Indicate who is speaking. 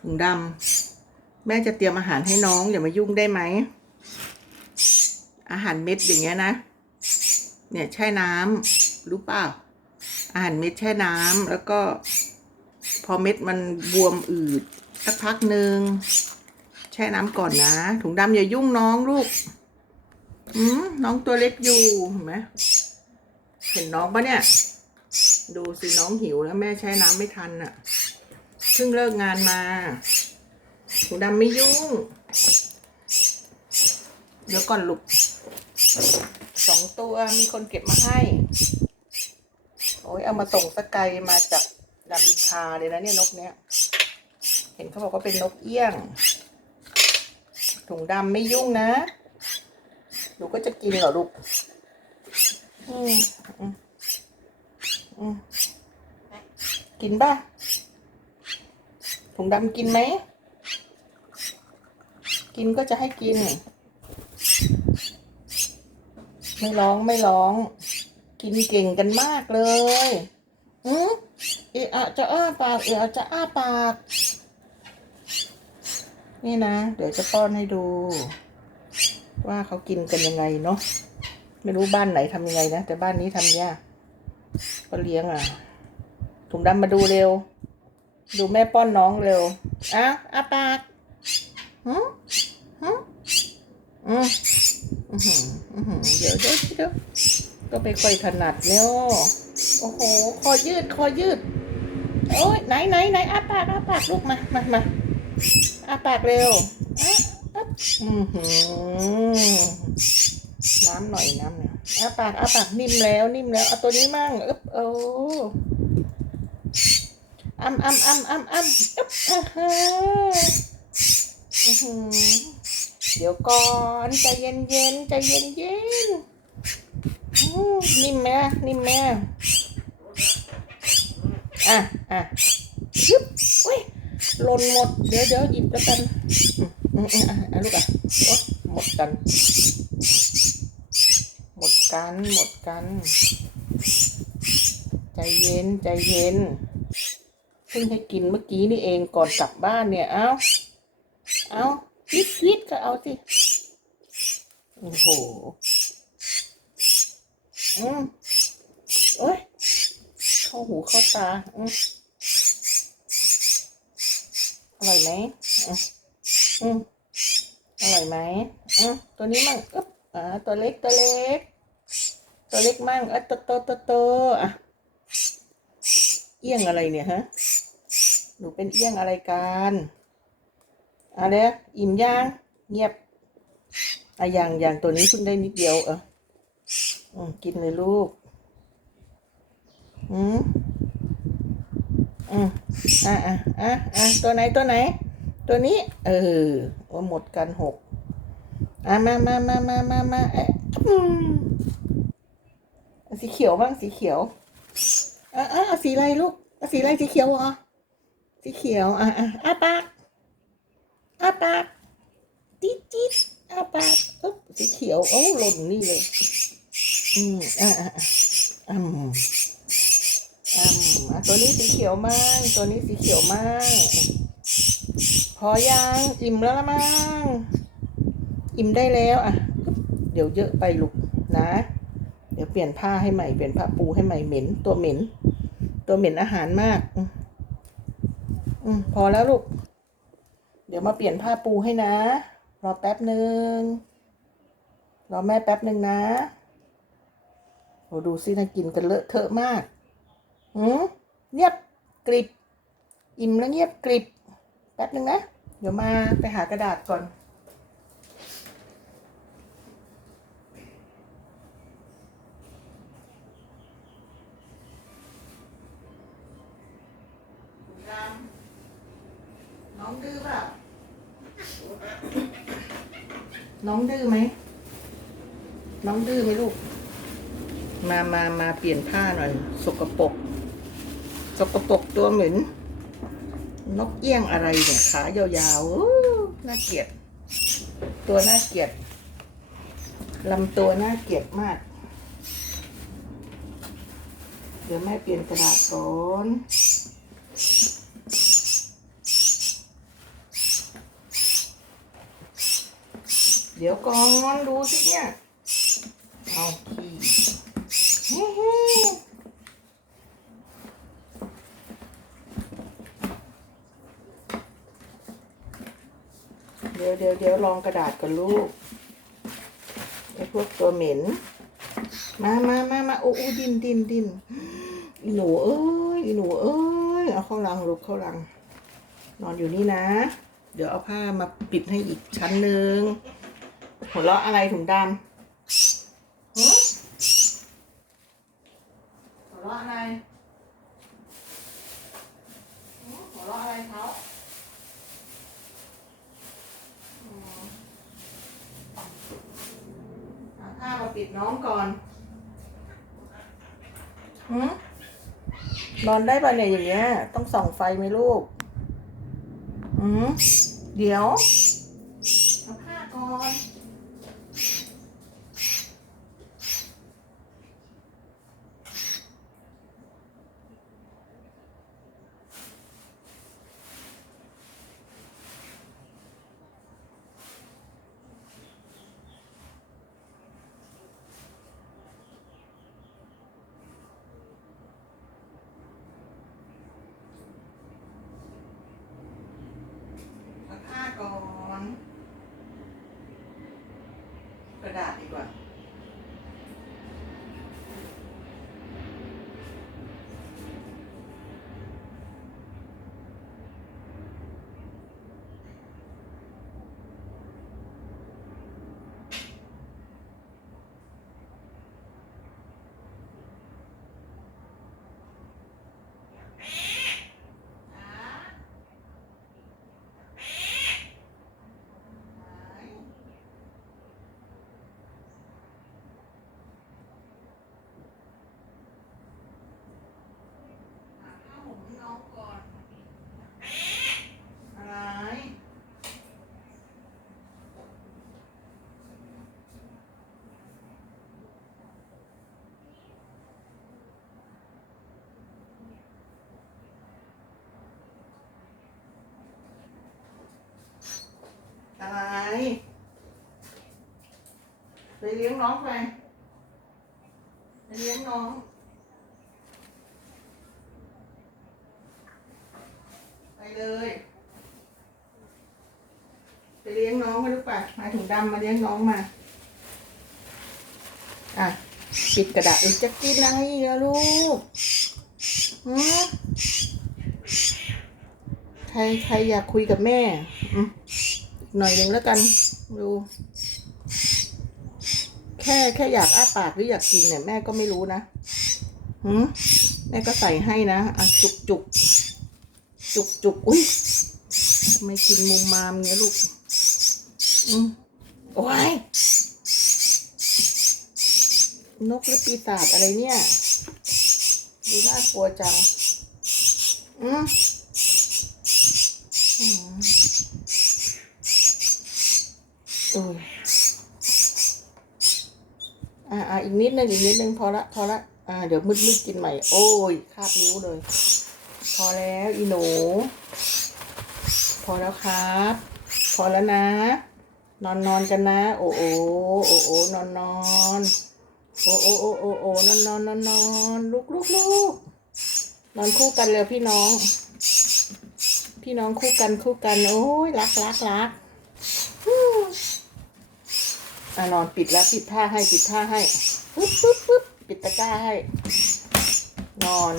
Speaker 1: ถุงดำแม่จะเตรียมอาหารให้น้องอย่ามายุ่งได้ไหม อาหารเม็ดอย่างเงี้ยนะ เนี่ยแช่น้ำรู้เปล่า อาหารเม็ดแช่น้ำแล้วก็ พอเม็ดมันบวมอืดสักพักหนึ่งแช่น้ำก่อนนะ ถุงดำอย่ายุ่งน้องลูกอืมน้องตัวเล็กอยู่เห็นไหมเห็นน้องปะเนี่ย ดูสิน้องหิวแล้วแม่แช่น้ำไม่ทันอะ เพิ่งเลิกงานมาถุงดำไม่ยุ่ง เดี๋ยวก่อนลูกสองตัวมีคนเก็บมาให้ โอ้ยเอามาส่งสกไกลมาจากดำอินทาเลยนะเนี่ยนกเนี้ย เห็นเขาบอกว่าเป็นนกเอี้ยง ถุงดำไม่ยุ่งนะหนูก็จะกินเหรอลูก อืมอืมอืมกินป่ะ ถุงดำกินไหม กินก็จะให้กิน ไม่ร้องไม่ร้อง กินเก่งกันมากเลยอืมเอะอะจะอ้าปาก เอะอะจะอ้าปาก นี่นะ เดี๋ยวจะป้อนให้ดู ว่าเขากินกันยังไงเนาะ ไม่รู้บ้านไหนทำยังไงนะ แต่บ้านนี้ทำยากก็เลี้ยงอะถุงดำมาดูเร็ว ดูแม่ป้อนน้องเร็วอ้าวอาปากหืมหืมอืมอื้อหืออือหือเดี๋ยวเดี๋ยวเดี๋ยวก็ไม่ค่อยถนัดเนี่ยโอ้โห คอยืด คอยืด โอ้ยไหนไหนไหนอ้าปากอ้าปากลูกมามามาอ้าปากเร็วอะอ๊บอือหือน้ำหน่อยน้ำหน่อยอ้าปากอ้าปากนิ่มแล้วนิ่มแล้ว เอาตัวนี้มั่งอึ๊บโอ้ อ้ำอ้ำอ้ำอ้ำอ้ำอึ๊บอ่าฮะอื้อหือเดี๋ยวก่อนใจเย็นเย็นๆใจเย็นเย็นๆนิ่มไหมนิ่มไหมอะอะยึบอุ้ยหล่นหมด เดี๋ยวเดี๋ยวหยิบแล้วกันอืมอืมอืมอะอะลูกอะโอ๊ยหมดกัน หมดกัน หมดกัน ใจเย็น ใจเย็น เพิ่งให้กินเมื่อกี้นี่เองก่อนกลับบ้านเนี่ย เอ้าเอ้าวิดวิดก็เอาสิ โอ้โห อืมโอ้ย เข้าหูเข้าตา อืมอร่อยไหมอืมอืมอร่อยไหมอืมตัวนี้มั่งอึ๊บอ่า ตัวเล็ก ตัวเล็ก ตัวเล็กมั่งเอะโตโตโตโตอะ เอี้ยงอะไรเนี่ยฮะ หนูเป็นเอี้ยงอะไรกันอะไรอิ่มย่าง เงียบอะอย่างอย่างตัวนี้เพิ่งได้นิดเดียวเอออืมกินเลยลูก อืมอืมอะอะอะอะตัวไหนตัวไหน ตัวนี้ เออว่าหมดกันหกอะมามามามามามาเอ๊ะสีเขียวบ้างสีเขียวอะอะสีอะไรลูกสีอะไรสีเขียวเหรอ สีเขียว อะอะอ้าปากอ้าปากจิ๊ดจิ๊ดอ้าปากอุ๊บสีเขียวโอ้หล่นนี่เลย อืมอะอะอะอืมอืมอะตัวนี้สีเขียวมากตัวนี้สีเขียวมากพอยังอิ่มแล้วละมั้งอิ่มได้แล้วอะ เดี๋ยวเยอะไปลูกนะ เดี๋ยวเปลี่ยนผ้าให้ใหม่เปลี่ยนผ้าปูให้ใหม่เหม็น ตัวเหม็น ตัวเหม็นอาหารมาก อืมพอแล้วลูก เดี๋ยวมาเปลี่ยนผ้าปูให้นะ รอแป๊บหนึ่งรอแม่แป๊บหนึ่งนะโอ้ดูสินะกินกันเลอะเทอะมากหืมเงียบกริบ อิ่มแล้วเงียบกริบ แป๊บหนึ่งนะ เดี๋ยวมาไปหากระดาษก่อน องดื้อเปล่าน้องดื้อไหม น้องดื้อไหมลูก มามามาเปลี่ยนผ้าหน่อย สกปรก สกปรกตัวเหม็น นกเอี้ยงอะไรเนี่ย ขายาวๆ น่าเกลียด ตัวน่าเกลียด ลำตัวน่าเกลียดมาก เดี๋ยวแม่เปลี่ยนกระดาษก่อน เดี๋ยวก่อนดูสิเนี่ยเอาขี้เฮ้เฮ้เดี๋ยวเดี๋ยวเดี๋ยวลองกระดาษก่อนลูกไอ้พวกตัวเหม็น มามามามาโอ้โอ้ดินดินดินหนูเอ้ยหนูเอ้ยเอาเข้ารังลูกเข้ารัง นอนอยู่นี่นะ เดี๋ยวเอาผ้ามาปิดให้อีกชั้นหนึ่ง หัวเราะอะไรถุงดำหึหัวเราะอะไรหึหัวเราะอะไรเขาอืมเอาผ้ามาปิดน้องก่อนหึนอนได้ป่ะเนี่ยอย่างเงี้ย ต้องส่องไฟไหมลูกอืมเดี๋ยวเอาผ้าก่อน เอาผ้าก่อน กระดาษดีกว่า หาผ้าห่มให้น้องก่อน อะไร อะ ไปเลี้ยงน้องไปไปเลี้ยงน้องไปเลยไปเลี้ยงน้องมาลูกป่ะมาถุงดำมาเลี้ยงน้องมา อะปิดกระดาษอีกจะกินอะไรอะลูกหืมใครใครอยากคุยกับแม่อืม หน่อยหนึ่งแล้วกัน ดู แค่แค่อยากอ้าปากหรืออยากกินเนี่ยแม่ก็ไม่รู้นะหืมแม่ก็ใส่ให้นะอะจุกจุกจุกจุกอุ้ยทำไม่กินมุมมามเงี้ยลูก อืมโอ้ยนกหรือปีศาจอะไรเนี่ย ดูน่ากลัวจัง อืมอืม อ้ยอ่าอ่าอีกนิดนึงอีกนิดนึงพอละพอละอ่าเดี๋ยวมืดมืดกินใหม่ โอ้ยคาบนิ้วเลย พอแล้วอีหนู พอแล้วครับ พอแล้วนะ นอนนอนกันนะ โอ้โอโอ้โอนอนนอนโอ้โอโอ้โอโอ้นอนนอนนอนนอนลุกลุกลุกนอนคู่กันเลยพี่น้อง พี่น้องคู่กันคู่กัน โอ้ยรักรักรัก นอนปิดแล้วปิดผ้าให้ปิดผ้าให้ปึ๊บปึ๊บปึ๊บปิดตะกร้าให้ นอน